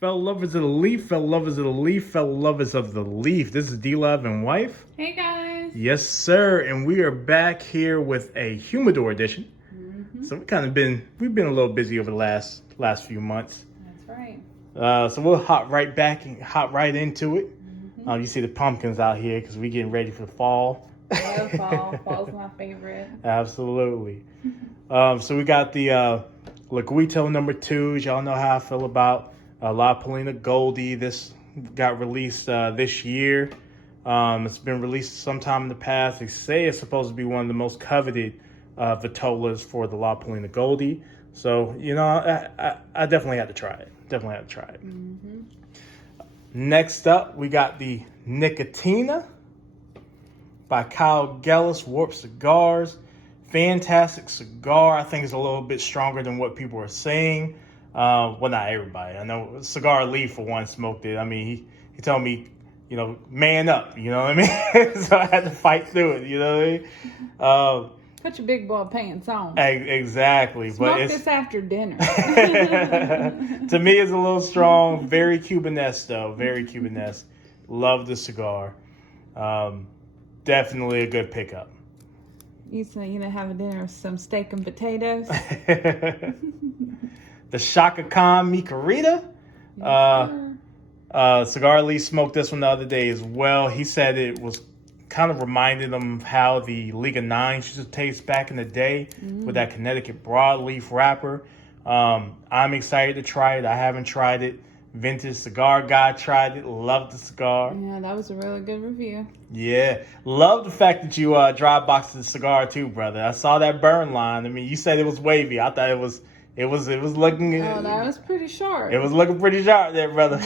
Fellow lovers of the leaf, fellow lovers of the leaf, fellow lovers of the leaf. This is D-Love and wife. Hey guys. Yes, sir. And we are back here with a Humidor Addition. So we've been a little busy over the last few months. That's right. So we'll hop right into it. You see the pumpkins out here because we're getting ready for the fall. I love fall. Fall's my favorite. Absolutely. So we got the Laguito number 2s. Y'all know how I feel about La Palina Goldie. This got released this year. It's been released sometime in the past. They say it's supposed to be one of the most coveted Vitolas for the La Palina Goldie. So, you know, I definitely had to try it. Next up, we got the Nicotina by Kyle Gellis, Warp Cigars. Fantastic cigar. I think it's a little bit stronger than what people are saying. Well, not everybody. I know Cigar Lee, for one, smoked it. I mean, he told me, you know, man up, you know what I mean? So I had to fight through it, you know what I mean? Put your big boy pants on. Exactly. Smoke this after dinner. To me, it's a little strong. Very Cubanesque, though. Very Cubanesque. Love the cigar. Definitely a good pickup. You say you know have a dinner with some steak and potatoes. The Shaka Khan Micarita. Cigar Lee smoked this one the other day as well. He said it was kind of reminded him of how the Liga 9 used to taste back in the day with that Connecticut broadleaf wrapper. I'm excited to try it. I haven't tried it. Vintage Cigar Guy tried it. Loved the cigar. Yeah, that was a really good review. Yeah. Love the fact that you dry boxed the cigar too, brother. I saw that burn line. I mean, you said it was wavy. I thought it was looking. Oh, that was pretty sharp. It was looking pretty sharp there, brother.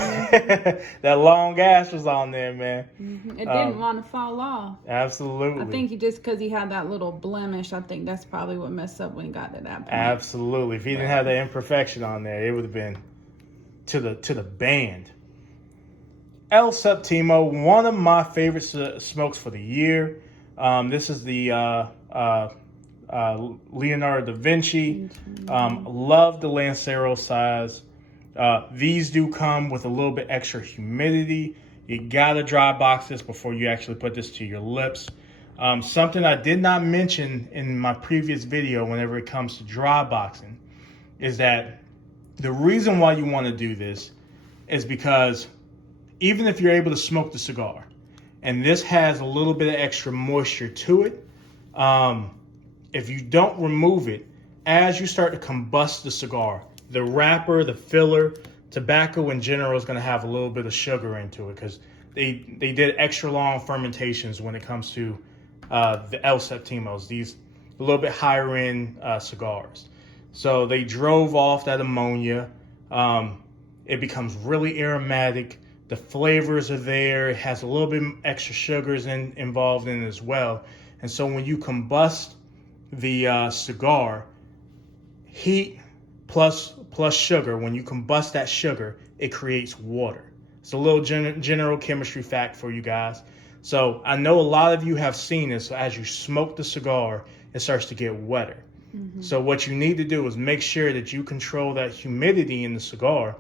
That long ash was on there, man. It didn't want to fall off. Absolutely. I think because he had that little blemish, I think that's probably what messed up when he got to that point. Absolutely. If he didn't have that imperfection on there, it would have been to the band. El Septimo, one of my favorite smokes for the year. This is the Leonardo da Vinci. Love the Lancero size. These do come with a little bit extra humidity. You gotta dry box this before you actually put this to your lips. Something I did not mention in my previous video whenever it comes to dry boxing is that the reason why you want to do this is because even if you're able to smoke the cigar and this has a little bit of extra moisture to it, if you don't remove it, as you start to combust the cigar, the wrapper, the filler, tobacco in general is going to have a little bit of sugar into it because they did extra long fermentations when it comes to the El Septimos, these a little bit higher end cigars. So they drove off that ammonia. It becomes really aromatic. The flavors are there. It has a little bit extra sugars involved in it as well. And so when you combust the cigar, heat plus sugar, when you combust that sugar, it creates water. It's a little general chemistry fact for you guys. So I know a lot of you have seen this. As you smoke the cigar, it starts to get wetter. So what you need to do is make sure that you control that humidity in the cigar.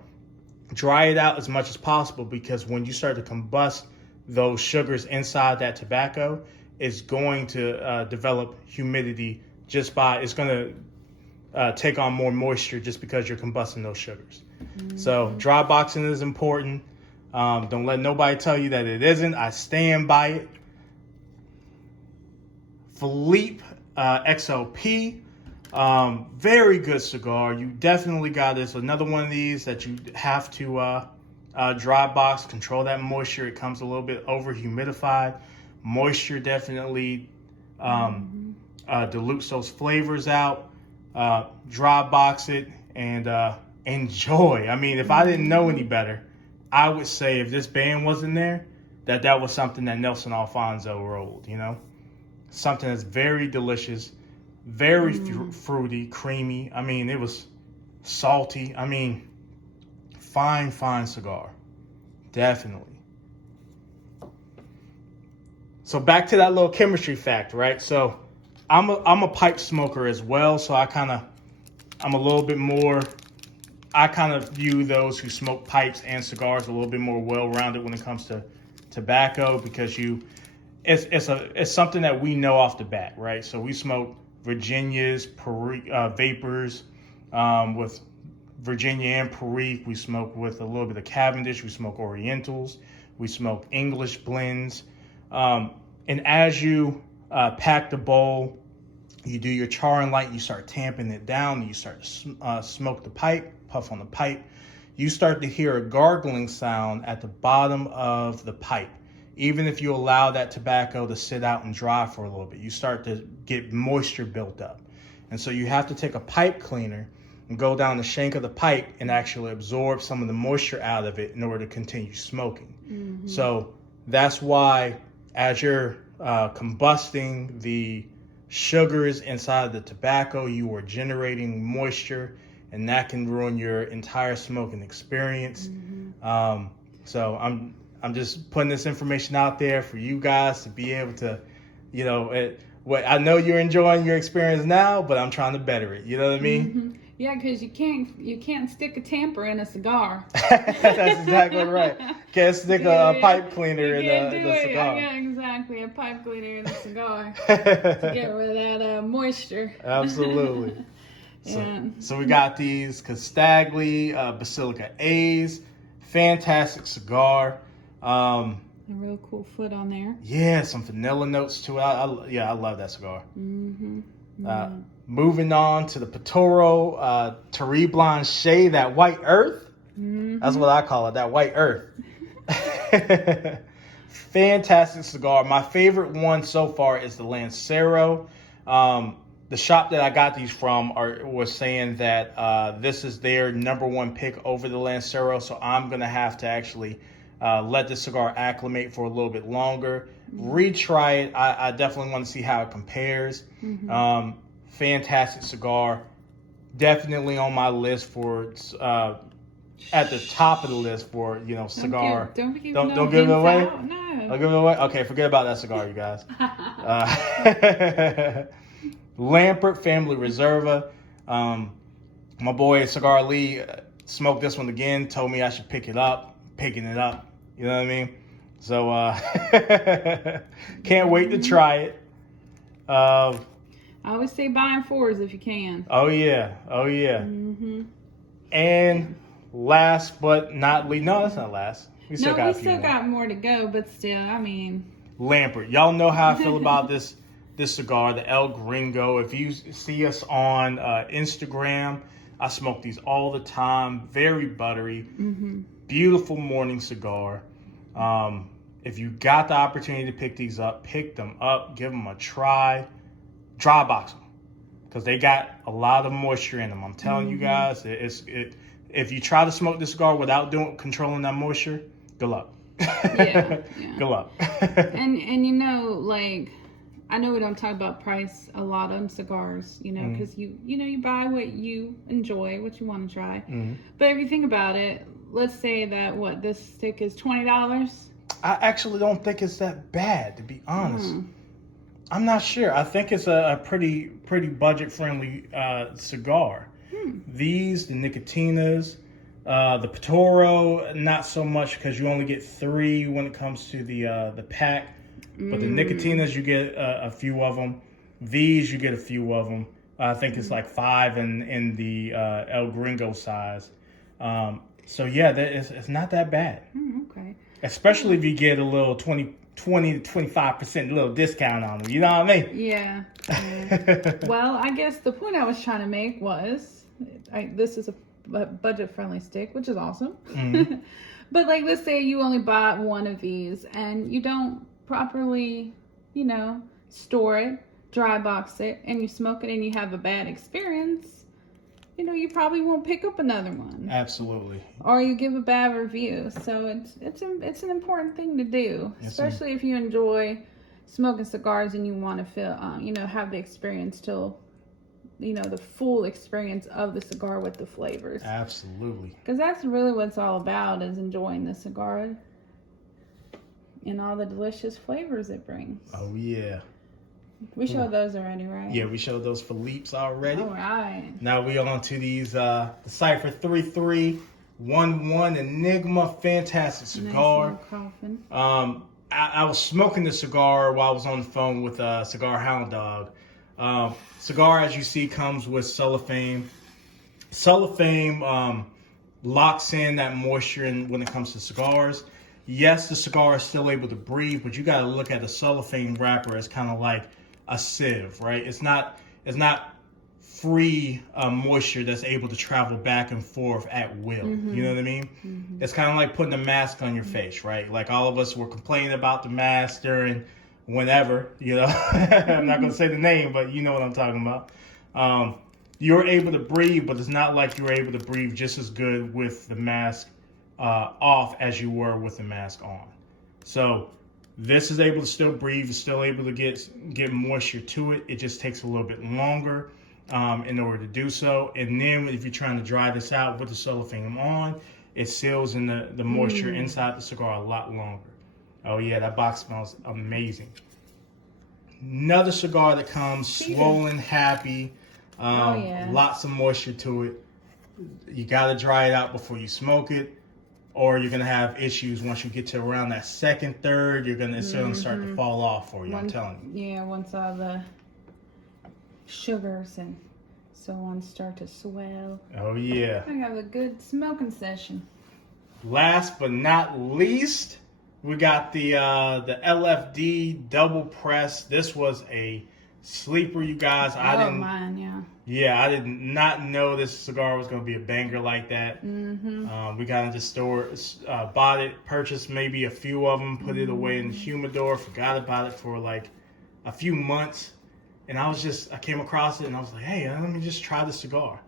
Dry it out as much as possible because when you start to combust those sugars inside that tobacco, it's going to develop humidity it's going to take on more moisture just because you're combusting those sugars. So dry boxing is important. Don't let nobody tell you that it isn't. I stand by it. Felipe XOP. Very good cigar. You definitely got this. Another one of these that you have to dry box, control that moisture. It comes a little bit over humidified. Moisture definitely dilutes those flavors out. Dry box it and enjoy. I mean, if I didn't know any better, I would say if this band wasn't there, that was something that Nelson Alfonso rolled, you know? Something that's very delicious. Very fruity, creamy. I mean, it was salty. I mean, fine cigar. Definitely. So back to that little chemistry fact, right? So I'm a pipe smoker as well. So I'm a little bit more I kind of view those who smoke pipes and cigars a little bit more well-rounded when it comes to tobacco, because it's something that we know off the bat, right? So we smoke Virginias, vapors, with Virginia and Perique. We smoke with a little bit of Cavendish. We smoke Orientals. We smoke English blends. And as you pack the bowl, you do your char and light, you start tamping it down, you start to smoke the pipe, puff on the pipe. You start to hear a gargling sound at the bottom of the pipe. Even if you allow that tobacco to sit out and dry for a little bit, you start to get moisture built up. And so you have to take a pipe cleaner and go down the shank of the pipe and actually absorb some of the moisture out of it in order to continue smoking. Mm-hmm. So that's why as you're combusting the sugars inside the tobacco, you are generating moisture, and that can ruin your entire smoking experience. Mm-hmm. So I'm just putting this information out there for you guys to be able to, I know you're enjoying your experience now, but I'm trying to better it. You know what I mean? Mm-hmm. Yeah, because you can't stick a tamper in a cigar. That's exactly right. Can't stick a pipe cleaner in a cigar. Yeah, exactly. A pipe cleaner in a cigar to get rid of that moisture. Absolutely. So we got these Staggly Basilica A's. Fantastic cigar. A real cool foot on there. Yeah, some vanilla notes to it. I love that cigar. Mm-hmm. Mm-hmm. Moving on to the Pitoro Terrible Blanchet, that white earth. Mm-hmm. That's what I call it, that white earth. Fantastic cigar. My favorite one so far is the Lancero. The shop that I got these from was saying that this is their number one pick over the Lancero, so I'm going to have to actually let the cigar acclimate for a little bit longer. Mm-hmm. Retry it. I definitely want to see how it compares. Mm-hmm. Fantastic cigar. Definitely on my list for at the top of the list for cigar. Don't give it away. Out. No. Don't give it away. Okay, forget about that cigar, you guys. Lampert Family Reserva. My boy Cigar Lee smoked this one again. Told me I should pick it up. Picking it up. You know what I mean? So can't wait to try it. I always say buy in fours if you can. Oh yeah. Mm-hmm. And last but not least, no, that's not last. We still got more to go, but still, I mean. Lampert. Y'all know how I feel about this cigar, the El Gringo. If you see us on Instagram, I smoke these all the time. Very buttery. Mm-hmm. Beautiful morning cigar. If you got the opportunity to pick these up, pick them up, give them a try. Dry box them, because they got a lot of moisture in them. I'm telling you guys, if you try to smoke this cigar without controlling that moisture, good luck. Yeah. Good luck. and I know we don't talk about price a lot on cigars, because you buy what you enjoy, what you want to try. Mm-hmm. But if you think about it, let's say that this stick is $20. I actually don't think it's that bad, to be honest. I'm not sure. I think it's a pretty budget-friendly cigar. These, the Nicotinas, the Pitoro, not so much, because you only get 3 when it comes to the pack. But the Nicotinas, you get a few of them. These, you get a few of them. I think it's like 5 in the El Gringo size. So yeah, it's not that bad. Okay. Especially if you get a little 20 to 25% little discount on them. You know what I mean? Yeah. Well, I guess the point I was trying to make was, this is a budget-friendly stick, which is awesome. Mm-hmm. But let's say you only bought one of these and you don't properly, store it, dry box it, and you smoke it and you have a bad experience, you probably won't pick up another one. Absolutely. Or you give a bad review. So it's an important thing to do, especially if you enjoy smoking cigars and you want to feel, have the experience till, the full experience of the cigar with the flavors. Absolutely. Because that's really what it's all about, is enjoying the cigar and all the delicious flavors it brings. Oh yeah. We showed those already, right? Yeah, we showed those Felipes already. All right. Now we on to these the Cypher 3311 Enigma. Fantastic cigar. Nice little coffin. I was smoking the cigar while I was on the phone with Cigar Hound Dog. Cigar, as you see, comes with cellophane. Cellophane locks in that moisture when it comes to cigars. Yes, the cigar is still able to breathe, but you got to look at the cellophane wrapper as kind of like a sieve, right? It's not free moisture that's able to travel back and forth at will. Mm-hmm. You know what I mean? Mm-hmm. It's kind of like putting a mask on your face, right? Like all of us were complaining about the mask during whenever, you know. I'm not going to say the name, but you know what I'm talking about. You're able to breathe, but it's not like you're able to breathe just as good with the mask off as you were with the mask on. So this is able to still breathe. It's still able to get moisture to it. It just takes a little bit longer in order to do so. And then if you're trying to dry this out with the cellophane on, it seals in the moisture inside the cigar a lot longer. Oh yeah, that box smells amazing. Another cigar that comes swollen, happy. Lots of moisture to it. You got to dry it out before you smoke it, or you're going to have issues once you get to around that second, third. It's going to start to fall off for you, I'm telling you. Yeah, once all the sugars and so on start to swell. Oh, yeah. I have a good smoking session. Last but not least, we got the LFD Double Press. This was a sleeper, you guys. Mine, yeah. Yeah, I did not know this cigar was going to be a banger like that. We got into the store, bought it, purchased maybe a few of them, put it away in the humidor, forgot about it for like a few months. And I came across it and I was like, hey, let me just try the cigar.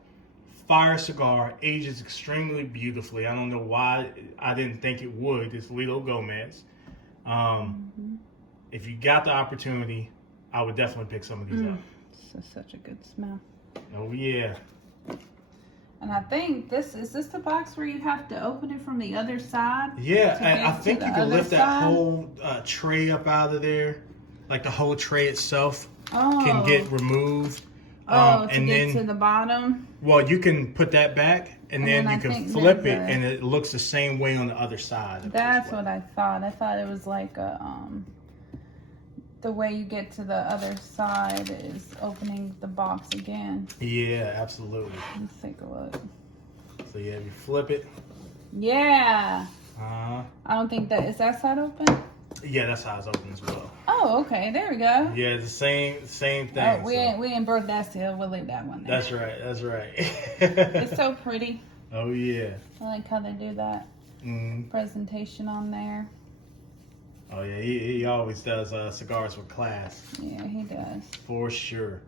Fire cigar, ages extremely beautifully. I don't know why I didn't think it would. It's Lilo Gomez. If you got the opportunity, I would definitely pick some of these up. It's such a good smell. Oh, yeah. And I think is this the box where you have to open it from the other side? Yeah, and I think you can lift that whole tray up out of there. Like the whole tray itself can get removed. To get to the bottom? Well, you can put that back, and then you can flip it, and it looks the same way on the other side. That's what I thought. I thought it was like the way you get to the other side is opening the box again. Yeah, absolutely. Let's take a look. So yeah, you flip it. Yeah. I don't think is that side open? Yeah, that's how it's open as well. Oh, okay. There we go. Yeah, it's the same thing. Oh, we ain't broke that seal. We'll leave that one there. That's right. It's so pretty. Oh yeah. I like how they do that presentation on there. Oh yeah, he always does cigars with class. Yeah, he does. For sure.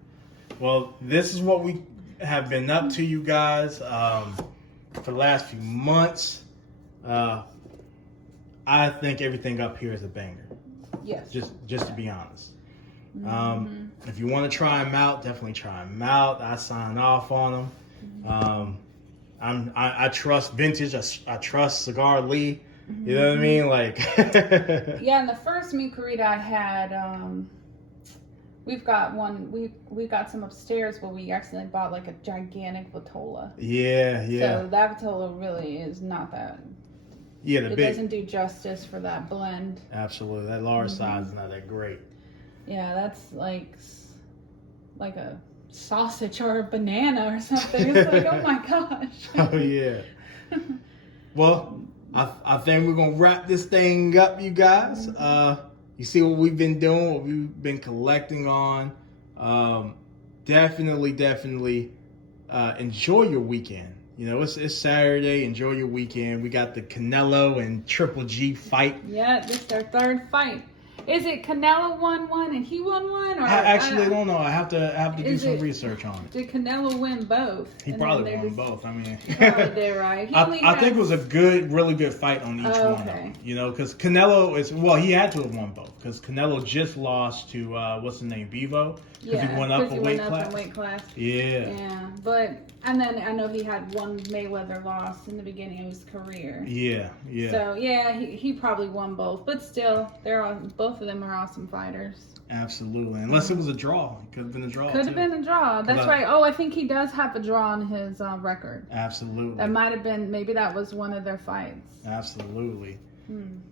Well, this is what we have been up to, you guys, for the last few months. I think everything up here is a banger. Yes. Just to be honest. If you want to try them out, definitely try them out. I sign off on them. I trust vintage. I trust Cigar Lee. You know what I mean? Like. Yeah, and the first meat carita I had, we've got one. We got some upstairs, but we accidentally bought like a gigantic Vitola. Yeah. So that Vitola really is not that. Yeah, it doesn't do justice for that blend. Absolutely, that large size is not that great. Yeah, that's like a sausage or a banana or something. It's like, oh my gosh. Oh yeah. Well, I think we're gonna wrap this thing up, you guys. You see what we've been doing, what we've been collecting on. Definitely enjoy your weekend. You know, it's Saturday. Enjoy your weekend. We got the Canelo and Triple G fight. Yeah, this is their third fight. Is it Canelo won one and he won one? Or I actually don't know. I have to do some research on it. Did Canelo win both? He probably won both. I mean, he probably did, right? I think it was a really good fight on each one of them. You know, because Canelo he had to have won both because Canelo just lost to what's his name, Bivol. Because he went up a weight class. Yeah. And then I know he had one Mayweather loss in the beginning of his career. Yeah. So yeah, he probably won both, but still, they're both both of them are awesome fighters. Absolutely. Unless it was a draw. It could have been a draw. Could have been a draw. That's right. Oh, I think he does have a draw on his record. Absolutely. That might have been, maybe that was one of their fights. Absolutely.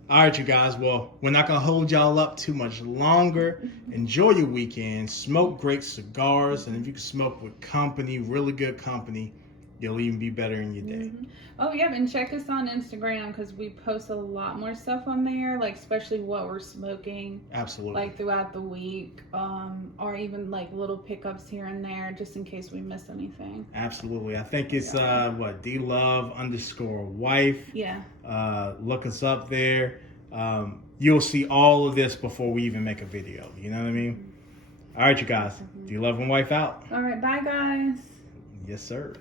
All right, you guys. Well, we're not going to hold y'all up too much longer. Enjoy your weekend. Smoke great cigars. And if you can smoke with company, really good company, you'll even be better in your day. Oh, yeah. And check us on Instagram because we post a lot more stuff on there, like especially what we're smoking. Absolutely. Like throughout the week, or even like little pickups here and there just in case we miss anything. Absolutely. I think it's DLove_wife. Yeah. Look us up there. You'll see all of this before we even make a video. You know what I mean? All right, you guys. DLove and wife out. All right. Bye, guys. Yes, sir.